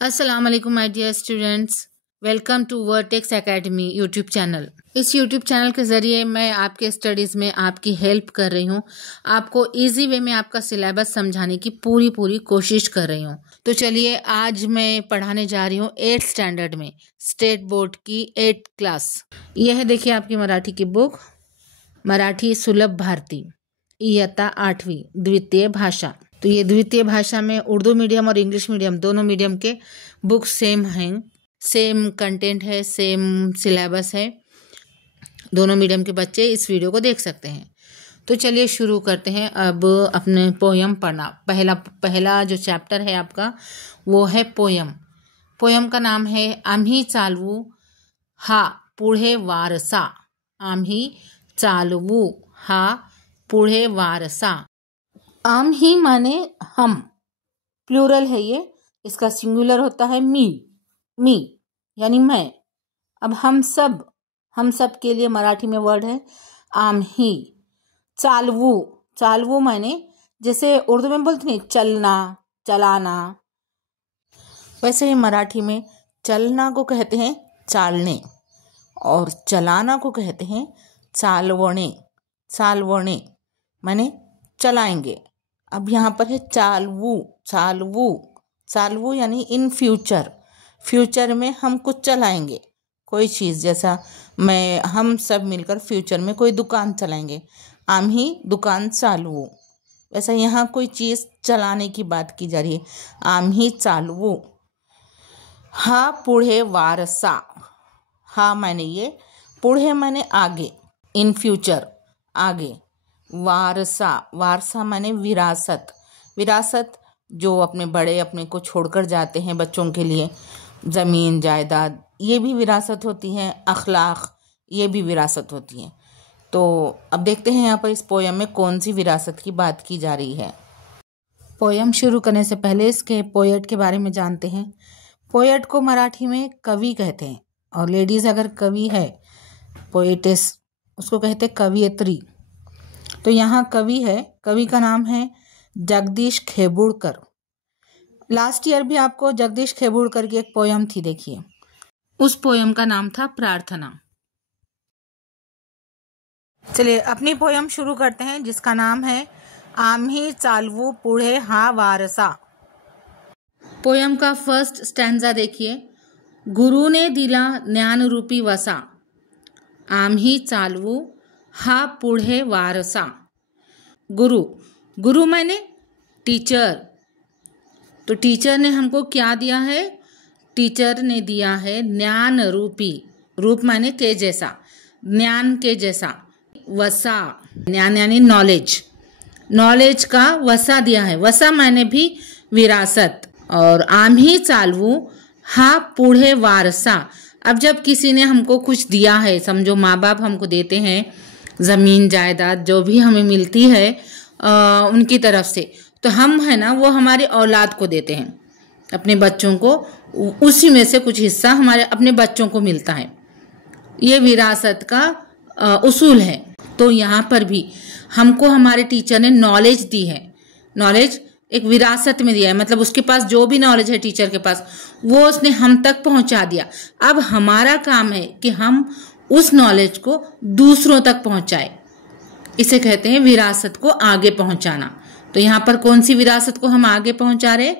अस्सलाम वालेकुम my dear students. Welcome to Vertex Academy YouTube channel. इस यूट्यूब चैनल के ज़रिए मैं आपके स्टडीज़ में आपकी हेल्प कर रही हूँ। आपको इजी वे में आपका सिलेबस समझाने की पूरी कोशिश कर रही हूँ। तो चलिए आज मैं पढ़ाने जा रही हूँ 8th स्टैंडर्ड में स्टेट बोर्ड की 8th क्लास। यह है देखिए आपकी मराठी की बुक, मराठी सुलभ भारती, इयत्ता 8वीं, द्वितीय भाषा। तो ये द्वितीय भाषा में उर्दू मीडियम और इंग्लिश मीडियम दोनों मीडियम के बुक सेम हैं, सेम कंटेंट है, सेम सिलेबस है। दोनों मीडियम के बच्चे इस वीडियो को देख सकते हैं। तो चलिए शुरू करते हैं अब अपने पोयम पढ़ना। पहला जो चैप्टर है आपका वो है पोयम। पोयम का नाम है आम्ही चालवू हा पुढे वारसा। आम्ही चालवू हा पुढे वारसा। आम्ही माने हम, प्लूरल है ये, इसका सिंगुलर होता है मी यानी मैं। अब हम सब के लिए मराठी में वर्ड है आम्ही। चालवू माने जैसे उर्दू में बोलते हैं चलना, चलाना, वैसे ही मराठी में चलना को कहते हैं चालने और चलाना को कहते हैं चालवणे। चालवणे माने चलाएंगे। अब यहाँ पर है चालवू यानी इन फ्यूचर में हम कुछ चलाएंगे, कोई चीज़, जैसा हम सब मिलकर फ्यूचर में कोई दुकान चलाएंगे, आम्ही दुकान चालवू। वैसा यहाँ कोई चीज़ चलाने की बात की जा रही है, आम्ही चालवू हा पुढे वारसा। हा माने ये, पुढे माने आगे, इन फ्यूचर आगे, वारसा माने विरासत जो अपने बड़े अपने को छोड़कर जाते हैं बच्चों के लिए, ज़मीन जायदाद ये भी विरासत होती है, अखलाक ये भी विरासत होती है। तो अब देखते हैं यहाँ पर इस पोयम में कौन सी विरासत की बात की जा रही है। पोयम शुरू करने से पहले इसके पोएट के बारे में जानते हैं। पोएट को मराठी में कवि कहते हैं और लेडीज़ अगर कवि है पोएटेस उसको कहते हैं कवियत्री। तो यहाँ कवि है, कवि का नाम है जगदीश खेबुड़कर। लास्ट ईयर भी आपको जगदीश खेबुड़कर की एक पोयम थी, देखिए उस पोयम का नाम था प्रार्थना। चलिए अपनी पोयम शुरू करते हैं जिसका नाम है आम्ही चालवू पुढे हा वारसा। पोयम का फर्स्ट स्टैंजा देखिए, गुरु ने दिला ज्ञान रूपी वसा, आम्ही चालवू हा पुढे वारसा। गुरु माने टीचर। तो टीचर ने हमको क्या दिया है? टीचर ने दिया है ज्ञान रूपी, रूप माने के जैसा, ज्ञान के जैसा, वसा ज्ञान यानी नॉलेज का वसा दिया है। वसा माने भी विरासत। और आम्ही चालवू हा पुढे वारसा। अब जब किसी ने हमको कुछ दिया है, समझो माँ बाप हमको देते हैं ज़मीन जायदाद जो भी हमें मिलती है उनकी तरफ से, तो हम है ना वो हमारे औलाद को देते हैं, अपने बच्चों को, उसी में से कुछ हिस्सा हमारे अपने बच्चों को मिलता है। ये विरासत का उसूल है। तो यहाँ पर भी हमको हमारे टीचर ने नॉलेज दी है। नॉलेज एक विरासत में दिया है, मतलब उसके पास जो भी नॉलेज है टीचर के पास वो उसने हम तक पहुंचा दिया। अब हमारा काम है कि हम उस नॉलेज को दूसरों तक पहुंचाए। इसे कहते हैं विरासत को आगे पहुंचाना। तो यहाँ पर कौन सी विरासत को हम आगे पहुंचा रहे?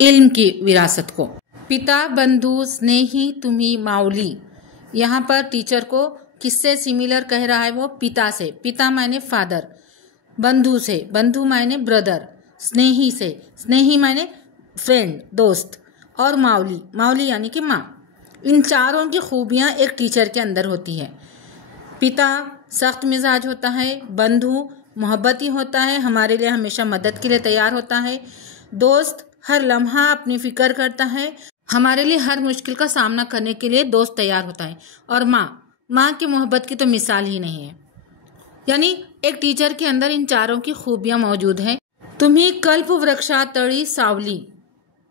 इल्म की विरासत को। पिता बंधु स्नेही तुम्ही माऊली। यहाँ पर टीचर को किससे सिमिलर कह रहा है? वो पिता से। पिता माने फादर, बंधु से, बंधु माने ब्रदर, स्नेही से, स्नेही माने फ्रेंड दोस्त, और माऊली यानी कि माँ। इन चारों की खूबियाँ एक टीचर के अंदर होती है। पिता सख्त मिजाज होता है, बंधु मोहब्बती होता है, हमारे लिए हमेशा मदद के लिए तैयार होता है, दोस्त हर लम्हा अपनी फिक्र करता है, हमारे लिए हर मुश्किल का सामना करने के लिए दोस्त तैयार होता है, और माँ की मोहब्बत की तो मिसाल ही नहीं है। यानी एक टीचर के अंदर इन चारों की खूबियाँ मौजूद हैं। तुम्ही कल्प वृक्षा तड़ी सावली।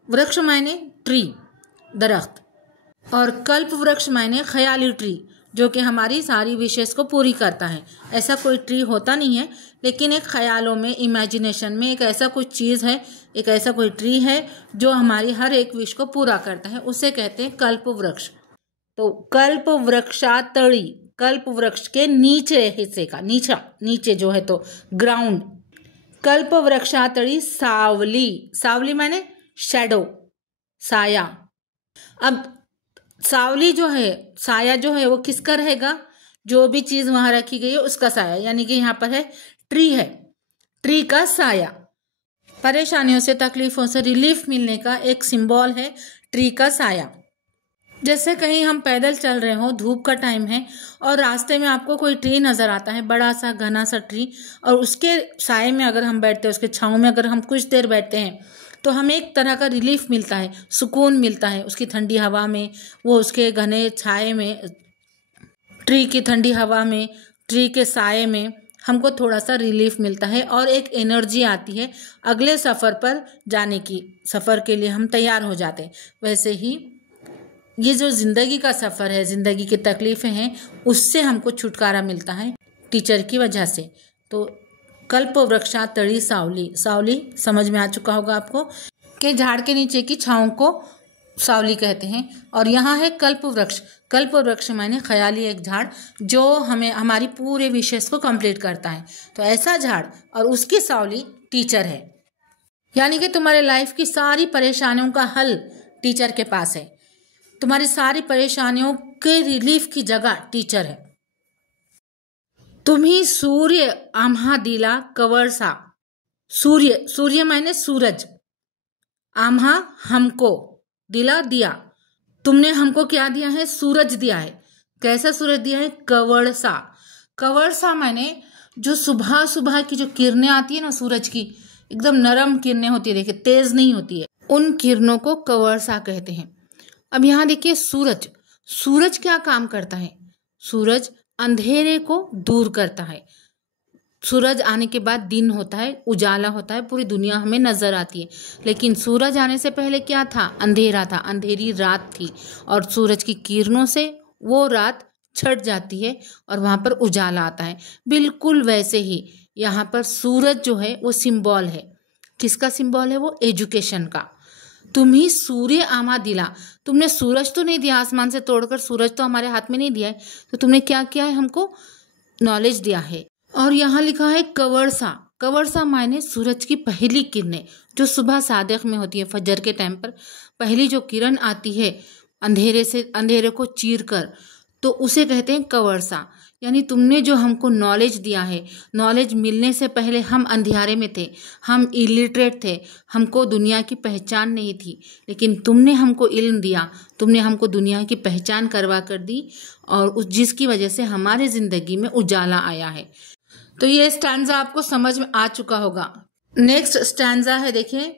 वृक्ष मायने ट्री, दरख्त, और कल्प वृक्ष मायने ख्याली ट्री, जो कि हमारी सारी विशेष को पूरी करता है। ऐसा कोई ट्री होता नहीं है, लेकिन एक ख्यालों में, इमेजिनेशन में एक ऐसा कोई चीज़ है, एक ऐसा कोई ट्री है जो हमारी हर एक विश को पूरा करता है, उसे कहते हैं कल्प वृक्ष। तो कल्प वृक्षातड़ी, कल्प वृक्ष के नीचे हिस्से का, नीचे जो है तो ग्राउंड। कल्प वृक्षातड़ी सावली, सावली माने शैडो, साया। अब सावली जो है, साया जो है वो किसका रहेगा? जो भी चीज वहां रखी गई है उसका साया, यानी कि यहाँ पर है ट्री, है ट्री का साया। परेशानियों से, तकलीफों से रिलीफ मिलने का एक सिंबल है ट्री का साया। जैसे कहीं हम पैदल चल रहे हो, धूप का टाइम है और रास्ते में आपको कोई ट्री नजर आता है, बड़ा सा घना सा ट्री, और उसके साये में अगर हम बैठते हैं, उसके छांव में अगर हम कुछ देर बैठते हैं तो हमें एक तरह का रिलीफ मिलता है, सुकून मिलता है उसकी ठंडी हवा में, वो उसके घने छाये में, ट्री की ठंडी हवा में, ट्री के साये में हमको थोड़ा सा रिलीफ मिलता है और एक एनर्जी आती है अगले सफ़र पर जाने की, सफ़र के लिए हम तैयार हो जाते हैं। वैसे ही ये जो ज़िंदगी का सफ़र है, ज़िंदगी की तकलीफ़ें हैं, उससे हमको छुटकारा मिलता है टीचर की वजह से। तो कल्प वृक्षा तड़ी सावली, सावली समझ में आ चुका होगा आपको कि झाड़ के नीचे की छाँव को सावली कहते हैं। और यहाँ है कल्प वृक्ष, कल्प वृक्ष माने ख्याली एक झाड़ जो हमें हमारी पूरे विशेष को कंप्लीट करता है। तो ऐसा झाड़ और उसकी सावली टीचर है, यानी कि तुम्हारे लाइफ की सारी परेशानियों का हल टीचर के पास है, तुम्हारी सारी परेशानियों के रिलीफ की जगह टीचर है। तुम्ही सूर्य आम्हा दिला कवरसा, सूर्य, सूर्य माने सूरज, आम्हा हमको, दिला दिया, तुमने हमको क्या दिया है? सूरज दिया है। कैसा सूरज दिया है? कवरसा, कवरसा माने जो सुबह सुबह की जो किरणें आती है ना सूरज की, एकदम नरम किरणें होती है, देखिए तेज नहीं होती है, उन किरणों को कवरसा कहते हैं। अब यहाँ देखिए सूरज, सूरज क्या काम करता है? सूरज अंधेरे को दूर करता है। सूरज आने के बाद दिन होता है, उजाला होता है, पूरी दुनिया हमें नजर आती है। लेकिन सूरज आने से पहले क्या था? अंधेरा था, अंधेरी रात थी, और सूरज की किरणों से वो रात छट जाती है और वहां पर उजाला आता है। बिल्कुल वैसे ही यहाँ पर सूरज जो है वो सिंबल है, किसका सिंबल है? वो एजुकेशन का। तुम्ही सूर्य आमा दिला, तुमने सूरज तो नहीं दिया, आसमान से तोड़कर सूरज तो हमारे हाथ में नहीं दिया है, तो तुमने क्या किया है? हमको नॉलेज दिया है। और यहाँ लिखा है कवरसा, कवरसा मायने सूरज की पहली किरणें जो सुबह सादिक में होती है, फजर के टाइम पर पहली जो किरण आती है अंधेरे से, अंधेरे को चीर कर, तो उसे कहते हैं कवरसा। यानी तुमने जो हमको नॉलेज दिया है, नॉलेज मिलने से पहले हम अंधियारे में थे, हम इलिटरेट थे, हमको दुनिया की पहचान नहीं थी, लेकिन तुमने हमको इल्म दिया, तुमने हमको दुनिया की पहचान करवा कर दी, और उस जिसकी वजह से हमारे ज़िंदगी में उजाला आया है। तो ये स्टैंजा आपको समझ में आ चुका होगा। नेक्स्ट स्टैंजा है, देखिए,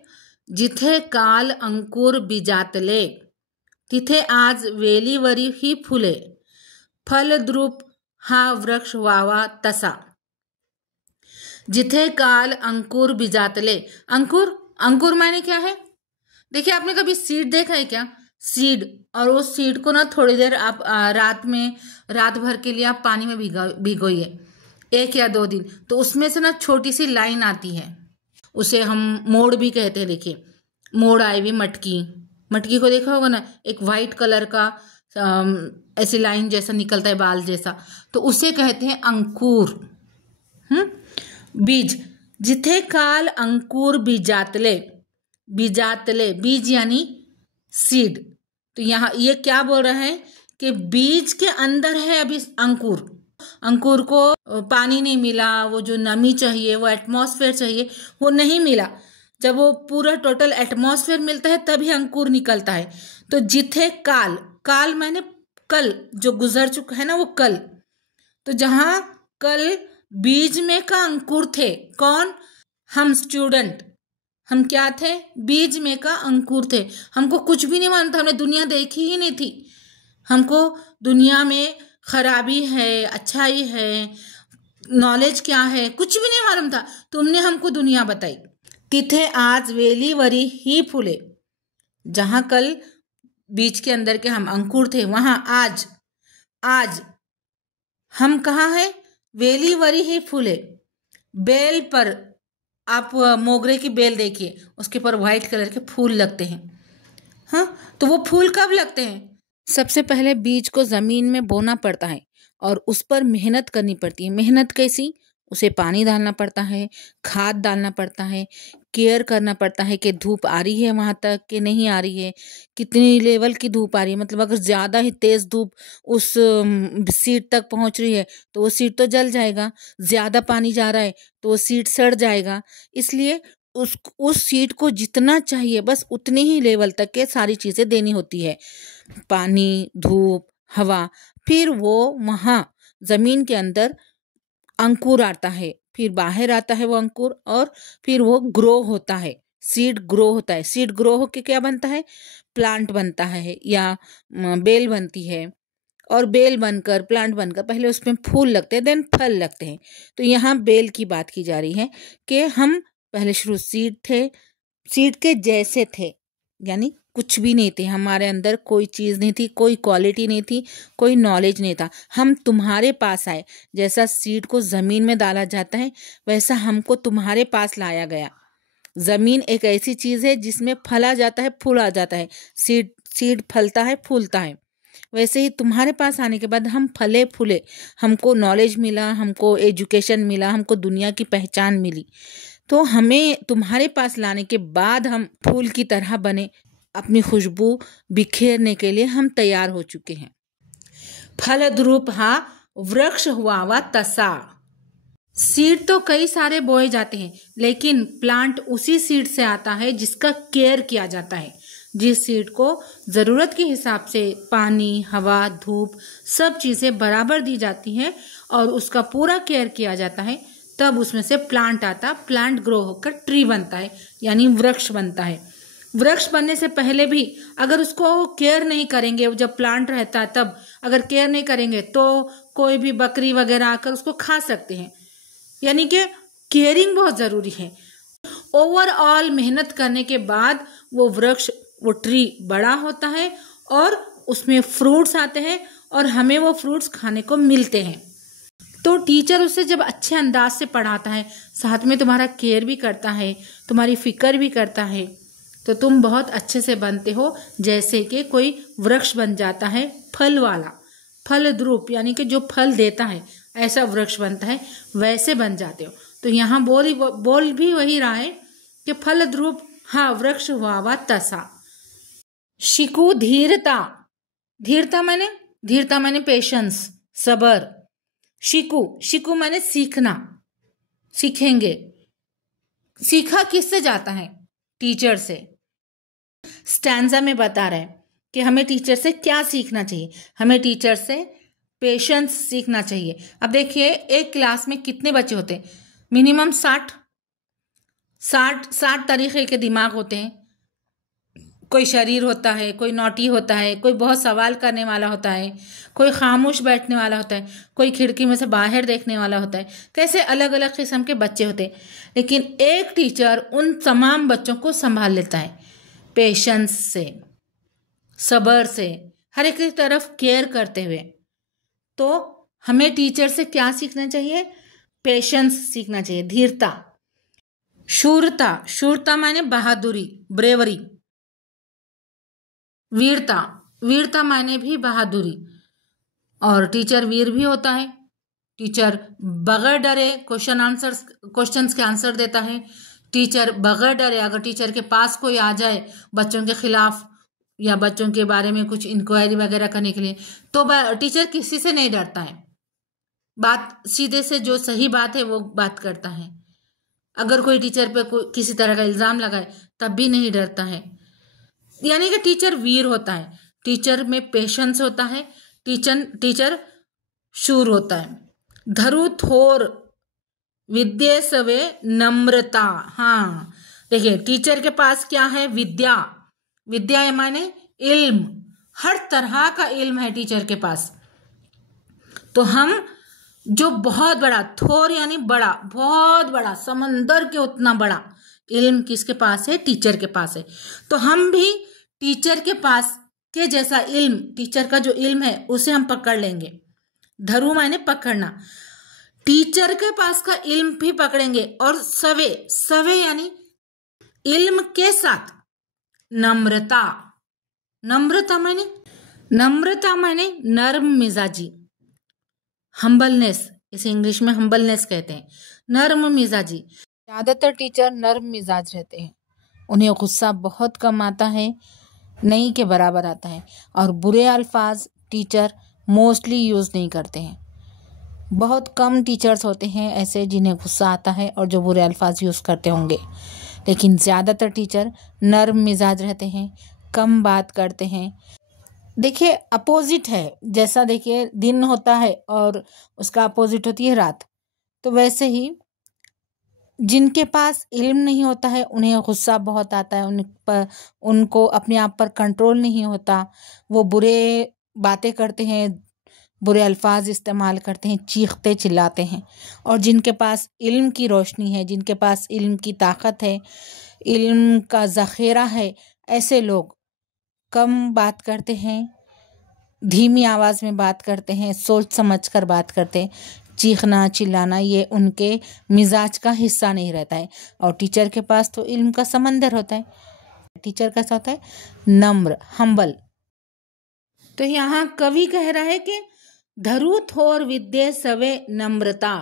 जिथे काल अंकुर बीजातले, तिथे आज वेलीवरी ही फुले, फल द्रुप हा वृक्ष वावा तसा। जिथे काल अंकुर बीजातले, अंकुर, अंकुर माने क्या है? देखिए, आपने कभी सीड देखा है क्या? सीड, और वो सीड को ना थोड़ी देर आप रात भर के लिए आप पानी में भिगोइए, 1 या 2 दिन, तो उसमें से ना छोटी सी लाइन आती है, उसे हम मोड़ भी कहते हैं। देखिए, मोड़ आई हुई मटकी, मटकी को देखा होगा ना, एक वाइट कलर का ऐसी लाइन जैसा निकलता है, बाल जैसा, तो उसे कहते हैं अंकुर। बीज, जिथे काल अंकुर बीजातले, बीजातले बीज यानी सीड। तो यहाँ ये क्या बोल रहा है कि बीज के अंदर है अभी अंकुर, अंकुर को पानी नहीं मिला, वो जो नमी चाहिए, वो एटमॉस्फेयर चाहिए, वो नहीं मिला। जब वो पूरा टोटल एटमॉस्फेयर मिलता है तभी अंकुर निकलता है। तो जिथे काल, काल मैंने कल जो गुजर चुका है ना, वो कल, तो जहां कल बीज में का अंकुर थे, कौन? हम स्टूडेंट, हम क्या थे? बीज में का अंकुर थे। हमको कुछ भी नहीं मालूम था, हमने दुनिया देखी ही नहीं थी, हमको दुनिया में खराबी है, अच्छाई है, नॉलेज क्या है, कुछ भी नहीं मालूम था, तुमने हमको दुनिया बताई। तिथे आज वेली वरी ही फूले, जहां कल बीज के अंदर के हम अंकुर थे, वहां आज हम कहाँ है, वेली वरी ही फूले, बेल पर आप मोगरे की बेल देखिए, उसके ऊपर व्हाइट कलर के फूल लगते हैं। हाँ, तो वो फूल कब लगते हैं? सबसे पहले बीज को जमीन में बोना पड़ता है और उस पर मेहनत करनी पड़ती है। मेहनत कैसी? उसे पानी डालना पड़ता है, खाद डालना पड़ता है, केयर करना पड़ता है कि धूप आ रही है वहां तक कि नहीं आ रही है, कितनी लेवल की धूप आ रही है। मतलब अगर ज्यादा ही तेज धूप उस सीड तक पहुंच रही है तो वो सीड तो जल जाएगा, ज्यादा पानी जा रहा है तो वो सीड सड़ जाएगा। इसलिए उस सीड को जितना चाहिए बस उतनी ही लेवल तक के सारी चीजें देनी होती है, पानी, धूप, हवा। फिर वो वहां जमीन के अंदर अंकुर आता है, फिर बाहर आता है वो अंकुर, और फिर वो ग्रो होता है, सीड ग्रो होता है। सीड ग्रो होके क्या बनता है? प्लांट बनता है या बेल बनती है। और बेल बनकर, प्लांट बनकर पहले उसमें फूल लगते हैं, देन फल लगते हैं। तो यहाँ बेल की बात की जा रही है कि हम पहले शुरू सीड थे, सीड के जैसे थे, यानी कुछ भी नहीं थे, हमारे अंदर कोई चीज़ नहीं थी, कोई क्वालिटी नहीं थी, कोई नॉलेज नहीं था। हम तुम्हारे पास आए, जैसा सीड को ज़मीन में डाला जाता है वैसा हमको तुम्हारे पास लाया गया। ज़मीन एक ऐसी चीज़ है जिसमें फल आ जाता है, फूल आ जाता है, सीड सीड फलता है, फूलता है। वैसे ही तुम्हारे पास आने के बाद हम फले फूले, हमको नॉलेज मिला, हमको एजुकेशन मिला, हमको दुनिया की पहचान मिली। तो हमें तुम्हारे पास लाने के बाद हम फूल की तरह बने, अपनी खुशबू बिखेरने के लिए हम तैयार हो चुके हैं। फलद्रूप हा वृक्ष हुआ तसा। सीड तो कई सारे बोए जाते हैं, लेकिन प्लांट उसी सीड से आता है जिसका केयर किया जाता है, जिस सीड को जरूरत के हिसाब से पानी, हवा, धूप सब चीजें बराबर दी जाती हैं और उसका पूरा केयर किया जाता है, तब उसमें से प्लांट आता, प्लांट ग्रो होकर ट्री बनता है, यानी वृक्ष बनता है। वृक्ष बनने से पहले भी अगर उसको केयर नहीं करेंगे, जब प्लांट रहता है तब अगर केयर नहीं करेंगे तो कोई भी बकरी वगैरह आकर उसको खा सकते हैं। यानी कि केयरिंग बहुत जरूरी है। ओवरऑल मेहनत करने के बाद वो वृक्ष, वो ट्री बड़ा होता है और उसमें फ्रूट्स आते हैं और हमें वो फ्रूट्स खाने को मिलते हैं। तो टीचर उसे जब अच्छे अंदाज से पढ़ाता है, साथ में तुम्हारा केयर भी करता है, तुम्हारी फिक्र भी करता है, तो तुम बहुत अच्छे से बनते हो, जैसे कि कोई वृक्ष बन जाता है फल वाला, फलद्रूप यानी कि जो फल देता है, ऐसा वृक्ष बनता है, वैसे बन जाते हो। तो यहाँ बोल भी वही रहा है कि फलद्रूप हा वृक्ष हुआ तसा। शिकु धीरता, धीरता माने पेशेंस, सबर। शिकु माने सीखना, सीखेंगे। सीखा किससे जाता है? टीचर से। स्टैंजा में बता रहे हैं कि हमें टीचर से क्या सीखना चाहिए। हमें टीचर से पेशेंस सीखना चाहिए। अब देखिए, एक क्लास में कितने बच्चे होते हैं? मिनिमम 60 तरीके के दिमाग होते हैं। कोई शरीर होता है, कोई नोटी होता है, कोई बहुत सवाल करने वाला होता है, कोई खामोश बैठने वाला होता है, कोई खिड़की में से बाहर देखने वाला होता है। कैसे अलग अलग किस्म के बच्चे होते हैं, लेकिन एक टीचर उन तमाम बच्चों को संभाल लेता है, पेशेंस से, सब्र से, हर एक की तरफ केयर करते हुए। तो हमें टीचर से क्या सीखना चाहिए? पेशेंस सीखना चाहिए, धीरता। शूरता माने बहादुरी, ब्रेवरी। वीरता माने भी बहादुरी, और टीचर वीर भी होता है। टीचर बगैर डरे क्वेश्चंस के आंसर देता है। टीचर बगैर डरे, अगर टीचर के पास कोई आ जाए बच्चों के खिलाफ या बच्चों के बारे में कुछ इंक्वायरी वगैरह करने के लिए, तो टीचर किसी से नहीं डरता है, बात सीधे से जो सही बात है वो बात करता है। अगर कोई टीचर पे किसी तरह का इल्जाम लगाए तब भी नहीं डरता है। यानी कि टीचर वीर होता है, टीचर में पेशेंस होता है, टीचर शूर होता है। धरु थोर विद्या सवे नम्रता। हाँ, देखिए टीचर के पास क्या है? विद्या माने इल्म, हर तरह का इल्म है टीचर के पास। तो हम जो बहुत बड़ा, थोर यानी बड़ा, बहुत बड़ा, समंदर के उतना बड़ा इल्म किसके पास है? टीचर के पास है। तो हम भी टीचर के पास के जैसा इल्म, टीचर का जो इल्म है उसे हम पकड़ लेंगे। धरु माने पकड़ना। टीचर के पास का इल्म भी पकड़ेंगे और सवे, सवे यानी इल्म के साथ नम्रता। नम्रता माने नर्म मिजाजी, हम्बलनेस, इसे इंग्लिश में हम्बलनेस कहते हैं, नर्म मिजाजी। ज़्यादातर टीचर नर्म मिजाज रहते हैं, उन्हें गुस्सा बहुत कम आता है, नहीं के बराबर आता है, और बुरे अल्फाज टीचर मोस्टली यूज़ नहीं करते हैं। बहुत कम टीचर्स होते हैं ऐसे जिन्हें गुस्सा आता है और जो बुरे अल्फाज यूज़ करते होंगे, लेकिन ज़्यादातर टीचर नर्म मिजाज रहते हैं, कम बात करते हैं। देखिए अपोजिट है, जैसा देखिए दिन होता है और उसका अपोजिट होती है रात, तो वैसे ही जिनके पास इल्म नहीं होता है उन्हें गुस्सा बहुत आता है, उनको अपने आप पर कंट्रोल नहीं होता, वो बुरे बातें करते हैं, बुरे अल्फाज इस्तेमाल करते हैं, चीखते चिल्लाते हैं। और जिनके पास इल्म की रोशनी है, जिनके पास इल्म की ताकत है, इल्म का ज़ख़ीरा है, ऐसे लोग कम बात करते हैं, धीमी आवाज़ में बात करते हैं, सोच समझ कर बात करते हैं। चीखना चिल्लाना ये उनके मिजाज का हिस्सा नहीं रहता है। और टीचर के पास तो इल्म का समंदर होता है। टीचर कैसा होता है? नम्र, हम्बल। तो यहाँ कवि कह रहा है कि धरु थोर विद्ये सवे नम्रता।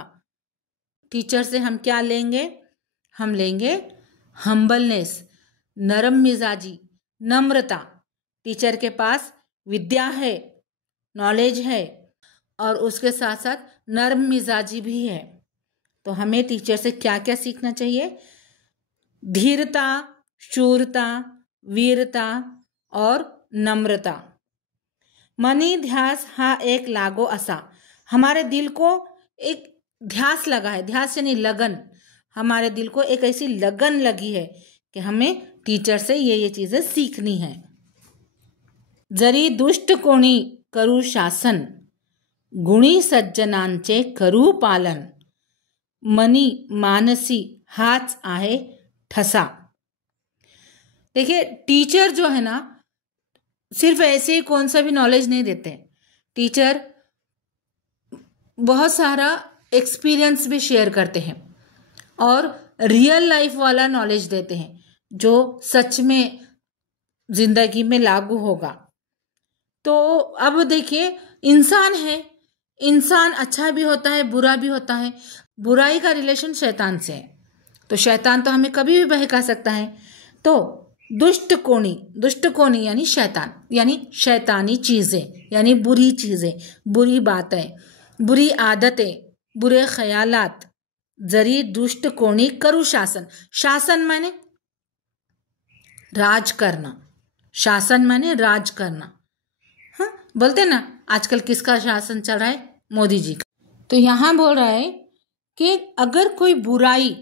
टीचर से हम क्या लेंगे? हम लेंगे हम्बलनेस, नरम मिजाजी, नम्रता। टीचर के पास विद्या है, नॉलेज है, और उसके साथ साथ नरम मिजाजी भी है। तो हमें टीचर से क्या क्या सीखना चाहिए? धीरता, शूरता, वीरता और नम्रता। मनी ध्यास हा एक लागो असा। हमारे दिल को एक ध्यास लगा है, ध्यास यानी लगन। हमारे दिल को एक ऐसी लगन लगी है कि हमें टीचर से ये चीज़ें सीखनी है। जरी दुष्ट कोणी करू शासन, गुणी सज्जनांचे करू पालन, मनी मानसी हाच आहे ठसा। देखिए टीचर जो है ना, सिर्फ ऐसे ही कौन सा भी नॉलेज नहीं देते। टीचर बहुत सारा एक्सपीरियंस भी शेयर करते हैं और रियल लाइफ वाला नॉलेज देते हैं जो सच में जिंदगी में लागू होगा। तो अब देखिए इंसान है, इंसान अच्छा भी होता है, बुरा भी होता है। बुराई का रिलेशन शैतान से है, तो शैतान तो हमें कभी भी बहका सकता है। तो दुष्ट कोणी यानी शैतान, यानी शैतानी चीज़ें, यानी बुरी चीज़ें, बुरी बातें, बुरी आदतें, बुरे ख्यालात। जरी दुष्ट कोणी करू शासन। शासन माने राज करना, शासन माने राज करना। हाँ, बोलते ना आजकल किसका शासन चल रहा है? मोदी जी का। तो यहाँ बोल रहा है कि अगर कोई बुराई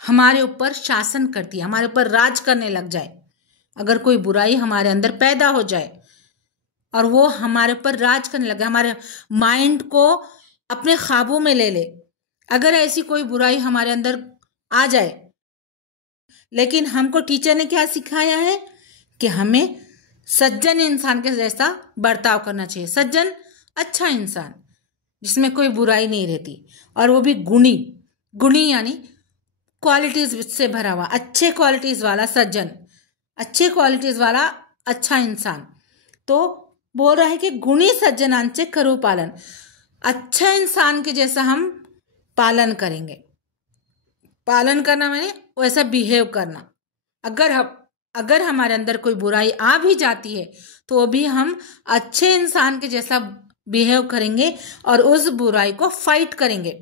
हमारे ऊपर शासन करती है, हमारे ऊपर राज करने लग जाए, अगर कोई बुराई हमारे अंदर पैदा हो जाए और वो हमारे ऊपर राज करने लगे, हमारे माइंड को अपने काबू में ले ले, अगर ऐसी कोई बुराई हमारे अंदर आ जाए, लेकिन हमको टीचर ने क्या सिखाया है कि हमें सज्जन इंसान के जैसा बर्ताव करना चाहिए। सज्जन अच्छा इंसान जिसमें कोई बुराई नहीं रहती, और वो भी गुणी यानी क्वालिटीज से भरा हुआ, अच्छे क्वालिटीज वाला सज्जन, अच्छे क्वालिटीज वाला अच्छा इंसान। तो बोल रहा है कि गुणी सज्जनांचे करो पालन। अच्छे इंसान के जैसा हम पालन करेंगे। पालन करना माने वैसा बिहेव करना। अगर हमारे अंदर कोई बुराई आ भी जाती है तो वो भी हम अच्छे इंसान के जैसा बिहेव करेंगे और उस बुराई को फाइट करेंगे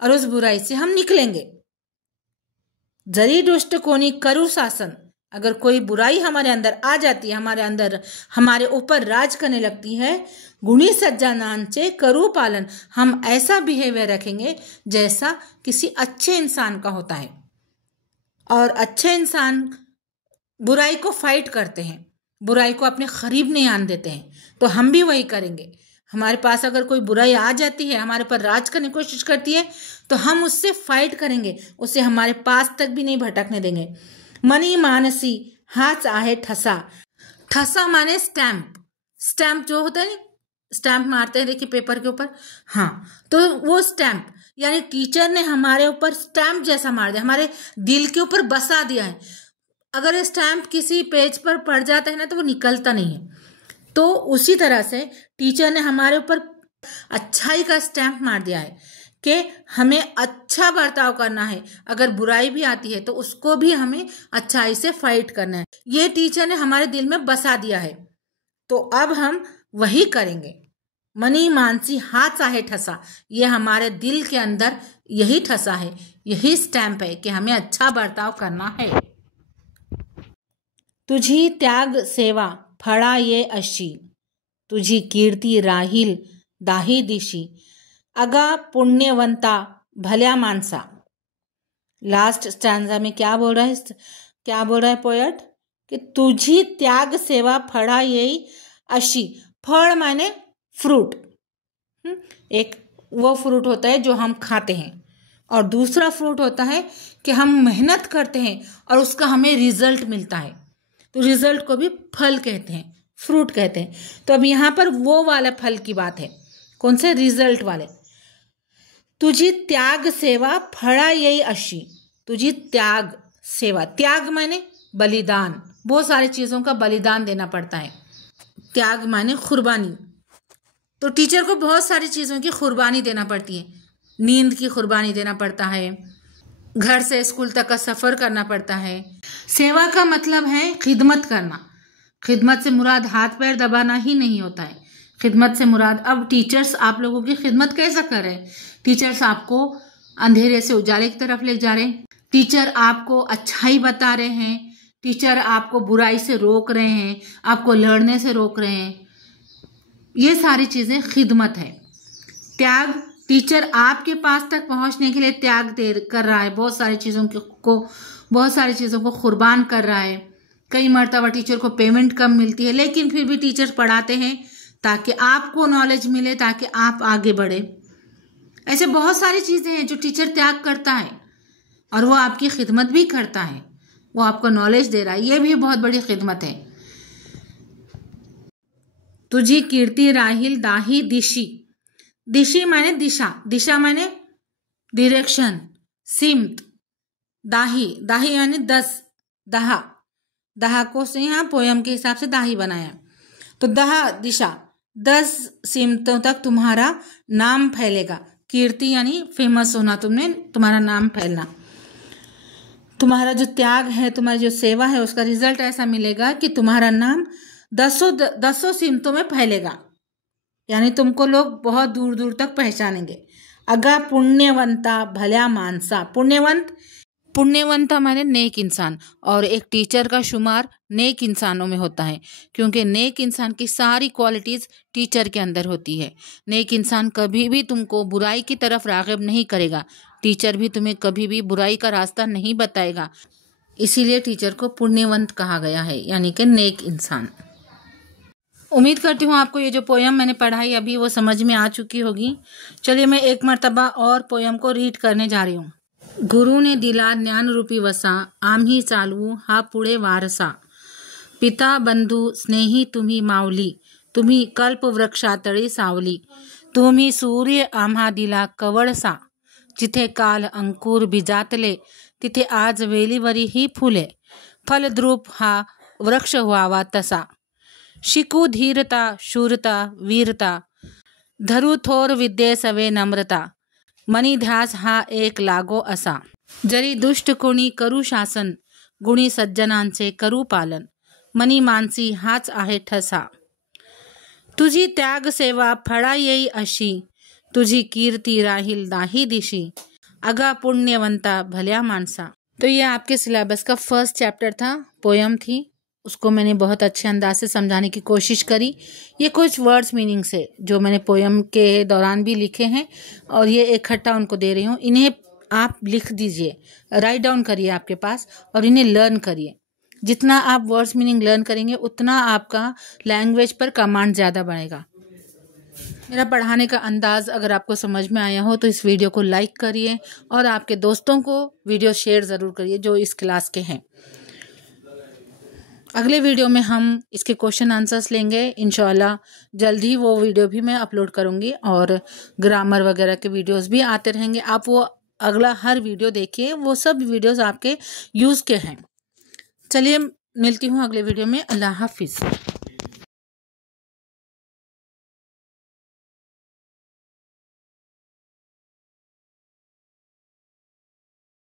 और उस बुराई से हम निकलेंगे। जरी दुष्ट कोणी करू शासन। अगर कोई बुराई हमारे अंदर आ जाती है, हमारे ऊपर राज करने लगती है, गुणी सज्जनांचे करू पालन, हम ऐसा बिहेवियर रखेंगे जैसा किसी अच्छे इंसान का होता है। और अच्छे इंसान बुराई को फाइट करते हैं, बुराई को अपने करीब नहीं आने देते हैं। तो हम भी वही करेंगे। हमारे पास अगर कोई बुराई आ जाती है, हमारे पर राज करने की कोशिश करती है, तो हम उससे फाइट करेंगे, उसे हमारे पास तक भी नहीं भटकने देंगे। मनी मानसी हाथ आहे ठसा। ठसा माने स्टैम्प। स्टैम्प जो होता है स्टैम्प मारते हैं देखिए पेपर के ऊपर, हाँ, तो वो स्टैम्प यानी टीचर ने हमारे ऊपर स्टैम्प जैसा मार दिया, हमारे दिल के ऊपर बसा दिया है। अगर स्टैम्प किसी पेज पर पड़ जाता है ना तो वो निकलता नहीं है, तो उसी तरह से टीचर ने हमारे ऊपर अच्छाई का स्टैम्प मार दिया है कि हमें अच्छा बर्ताव करना है, अगर बुराई भी आती है तो उसको भी हमें अच्छाई से फाइट करना है। ये टीचर ने हमारे दिल में बसा दिया है, तो अब हम वही करेंगे। मनी मानसी हाथ चाहे ठसा, ये हमारे दिल के अंदर यही ठसा है, यही स्टैम्प है कि हमें अच्छा बर्ताव करना है। तुझी त्याग सेवा फळा ये अशी, तुझी कीर्ती राहील दाही दिशी, अगा पुण्यवंता भल्या मानसा। लास्ट स्टैंजा में क्या बोल रहा है पोएट कि तुझी त्याग सेवा फळा ये अशी, फल माने फ्रूट, एक वो फ्रूट होता है जो हम खाते हैं, और दूसरा फ्रूट होता है कि हम मेहनत करते हैं और उसका हमें रिजल्ट मिलता है, तो रिजल्ट को भी फल कहते हैं, फ्रूट कहते हैं। तो अब यहाँ पर वो वाला फल की बात है, कौन से? रिजल्ट वाले। तुझी त्याग सेवा फळा येई अशी, तुझी त्याग सेवा, त्याग माने बलिदान, बहुत सारी चीज़ों का बलिदान देना पड़ता है, त्याग माने कुर्बानी। तो टीचर को बहुत सारी चीज़ों की कुर्बानी देना पड़ती है, नींद की कुर्बानी देना पड़ता है, घर से स्कूल तक का सफ़र करना पड़ता है। सेवा का मतलब है खिदमत करना, खिदमत से मुराद हाथ पैर दबाना ही नहीं होता है, खिदमत से मुराद, अब टीचर्स आप लोगों की खिदमत कैसा कर रहे हैं? टीचर्स आपको अंधेरे से उजाले की तरफ ले जा रहे हैं, टीचर आपको अच्छाई बता रहे हैं, टीचर आपको बुराई से रोक रहे हैं, आपको लड़ने से रोक रहे हैं, ये सारी चीज़ें खिदमत है। त्याग, टीचर आपके पास तक पहुंचने के लिए त्याग कर रहा है, बहुत सारी चीज़ों को कुर्बान कर रहा है। कई मर्तबा टीचर को पेमेंट कम मिलती है, लेकिन फिर भी टीचर पढ़ाते हैं ताकि आपको नॉलेज मिले, ताकि आप आगे बढ़े। ऐसे बहुत सारी चीज़ें हैं जो टीचर त्याग करता है, और वो आपकी खिदमत भी करता है, वो आपको नॉलेज दे रहा है, ये भी बहुत बड़ी खिदमत है। तुझी कीर्ति राहिल दाही दिशी, दिशी माने दिशा, दिशा माने डिरेक्शन, सिमत, दाही, दाही यानी 10, दहा को से यहाँ पोयम के हिसाब से दाही बनाया, तो दहा दिशा, 10 सिमतों तक तुम्हारा नाम फैलेगा। कीर्ति यानी फेमस होना, तुम्हारा नाम फैलना, तुम्हारा जो त्याग है, तुम्हारी जो सेवा है, उसका रिजल्ट ऐसा मिलेगा कि तुम्हारा नाम 10 सिमतों में फैलेगा, यानी तुमको लोग बहुत दूर दूर तक पहचानेंगे। अगा पुण्यवंता भल्या मानसा, पुण्यवंता माने नेक इंसान, और एक टीचर का शुमार नेक इंसानों में होता है, क्योंकि नेक इंसान की सारी क्वालिटीज़ टीचर के अंदर होती है। नेक इंसान कभी भी तुमको बुराई की तरफ राग़िब नहीं करेगा, टीचर भी तुम्हें कभी भी बुराई का रास्ता नहीं बताएगा, इसीलिए टीचर को पुण्यवंत कहा गया है, यानी कि नेक इंसान। उम्मीद करती हूँ आपको ये जो पोयम मैंने पढ़ाई अभी वो समझ में आ चुकी होगी। चलिए मैं एक मर्तबा और पोयम को रीड करने जा रही हूँ। गुरु ने दिला ज्ञान रूपी वसा, आम्ही चालवू हा पुढे वारसा, पिता बंधू स्नेही तुम्ही माऊली, तुम्ही कल्प वृक्षातळी सावली, तुम्ही सूर्य आम्हा दिला कवळसा, जिथे काल अंकुर बिजातले, तिथे आज वेलीवरी ही फुले, फलद्रूप हा वृक्ष व्हावा तसा, शिकू धीरता शूरता वीरता, धरू थोर विद्ये सवे नम्रता, मनी ध्यास हा एक लागो असा, जरी दुष्ट कोणी करू शासन, गुणी सज्जनांचे करू पालन, मनी मानसी हाच आहे ठसा, तुझी त्याग सेवा फळा येई अशी, तुझी कीर्ती राहील दाही दिशी, अगा पुण्यवंता भल्या मानसा। तो ये आपके सिलेबस का फर्स्ट चैप्टर था, पोयम थी, उसको मैंने बहुत अच्छे अंदाज से समझाने की कोशिश करी। ये कुछ वर्ड्स मीनिंग से जो मैंने पोयम के दौरान भी लिखे हैं, और ये इकट्ठा उनको दे रही हूँ, इन्हें आप लिख दीजिए, राइट डाउन करिए आपके पास, और इन्हें लर्न करिए। जितना आप वर्ड्स मीनिंग लर्न करेंगे उतना आपका लैंग्वेज पर कमांड ज़्यादा बढ़ेगा। मेरा पढ़ाने का अंदाज़ अगर आपको समझ में आया हो तो इस वीडियो को लाइक करिए, और आपके दोस्तों को वीडियो शेयर ज़रूर करिए जो इस क्लास के हैं। अगले वीडियो में हम इसके क्वेश्चन आंसर्स लेंगे इंशाल्लाह। जल्द ही वो वीडियो भी मैं अपलोड करूँगी और ग्रामर वगैरह के वीडियोस भी आते रहेंगे। आप वो अगला हर वीडियो देखिए, वो सब वीडियोस आपके यूज़ के हैं। चलिए मिलती हूँ अगले वीडियो में। अल्लाह हाफिज़।